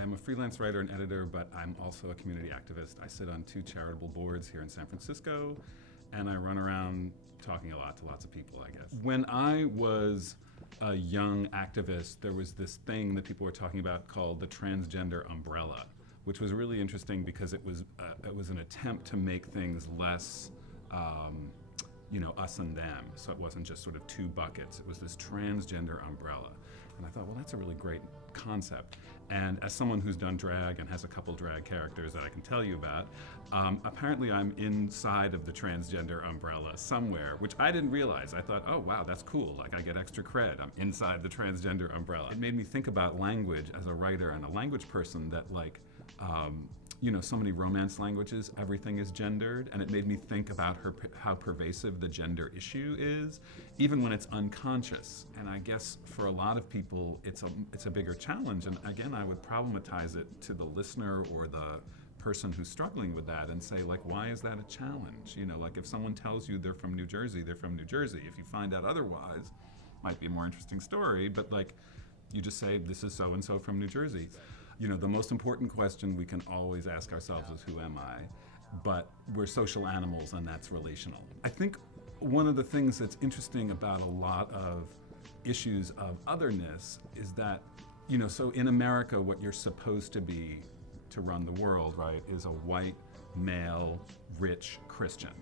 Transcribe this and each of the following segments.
am a freelance writer and editor, but I'm also a community activist. I sit on 2 charitable boards here in San Francisco, and I run around talking a lot to lots of people, I guess. When I was a young activist, there was this thing that people were talking about called the transgender umbrella, which was really interesting because it was an attempt to make things less us and them. So it wasn't just sort of 2 buckets. It was this transgender umbrella. And I thought, well, that's a really great concept. And as someone who's done drag and has a couple drag characters that I can tell you about, apparently I'm inside of the transgender umbrella somewhere, which I didn't realize. I thought, oh, wow, that's cool. Like, I get extra cred. I'm inside the transgender umbrella. It made me think about language as a writer and a language person that, like, so many romance languages, everything is gendered, and it made me think about how pervasive the gender issue is, even when it's unconscious. And I guess for a lot of people, it's a bigger challenge. And again, I would problematize it to the listener or the person who's struggling with that and say, like, why is that a challenge? Like if someone tells you they're from New Jersey, they're from New Jersey. If you find out otherwise, might be a more interesting story, but like, you just say, this is so-and-so from New Jersey. The most important question we can always ask ourselves is, who am I? But we're social animals, and that's relational. I think one of the things that's interesting about a lot of issues of otherness is that, so in America, what you're supposed to be to run the world, right, is a white, male, rich Christian.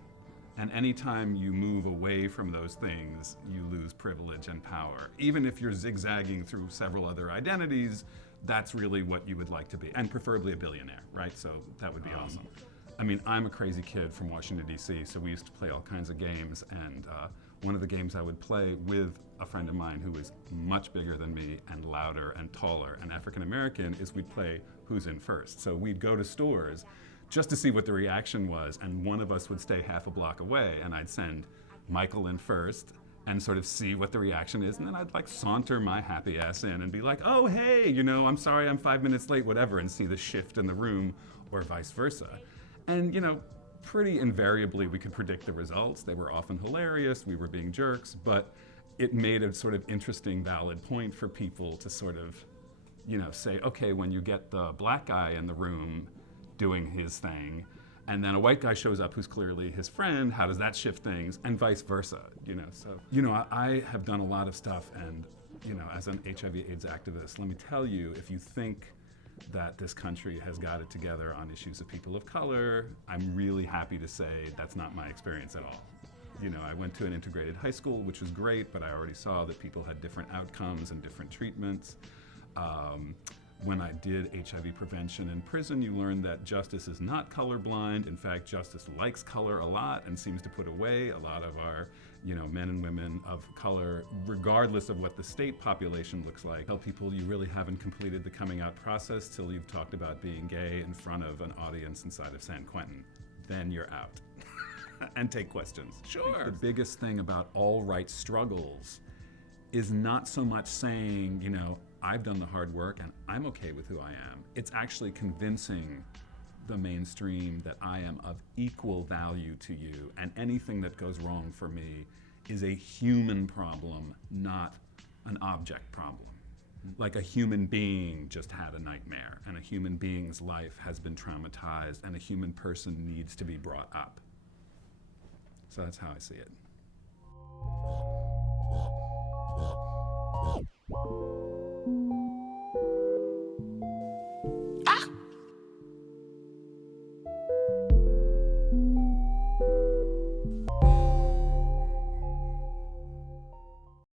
And anytime you move away from those things, you lose privilege and power. Even if you're zigzagging through several other identities, that's really what you would like to be, and preferably a billionaire, right? So that would be awesome. I mean, I'm a crazy kid from Washington, D.C., so we used to play all kinds of games, and one of the games I would play with a friend of mine who was much bigger than me and louder and taller and African-American is we'd play Who's in First. So we'd go to stores just to see what the reaction was, and one of us would stay half a block away, and I'd send Michael in first, and sort of see what the reaction is, and then I'd like saunter my happy ass in and be like, oh, hey, I'm sorry I'm 5 minutes late, whatever, and see the shift in the room, or vice versa. And pretty invariably we could predict the results. They were often hilarious, we were being jerks, but it made a sort of interesting, valid point for people to sort of, say, okay, when you get the black guy in the room doing his thing, and then a white guy shows up who's clearly his friend, how does that shift things, and vice versa, So, I have done a lot of stuff, and, as an HIV/AIDS activist, let me tell you, if you think that this country has got it together on issues of people of color, I'm really happy to say that's not my experience at all. I went to an integrated high school, which was great, but I already saw that people had different outcomes and different treatments. When I did HIV prevention in prison, you learn that justice is not colorblind. In fact, justice likes color a lot and seems to put away a lot of our, men and women of color, regardless of what the state population looks like. Tell people you really haven't completed the coming out process till you've talked about being gay in front of an audience inside of San Quentin. Then you're out. And take questions. Sure. The biggest thing about all right struggles is not so much saying, I've done the hard work and I'm okay with who I am. It's actually convincing the mainstream that I am of equal value to you, and anything that goes wrong for me is a human problem, not an object problem. Like a human being just had a nightmare, and a human being's life has been traumatized, and a human person needs to be brought up. So that's how I see it.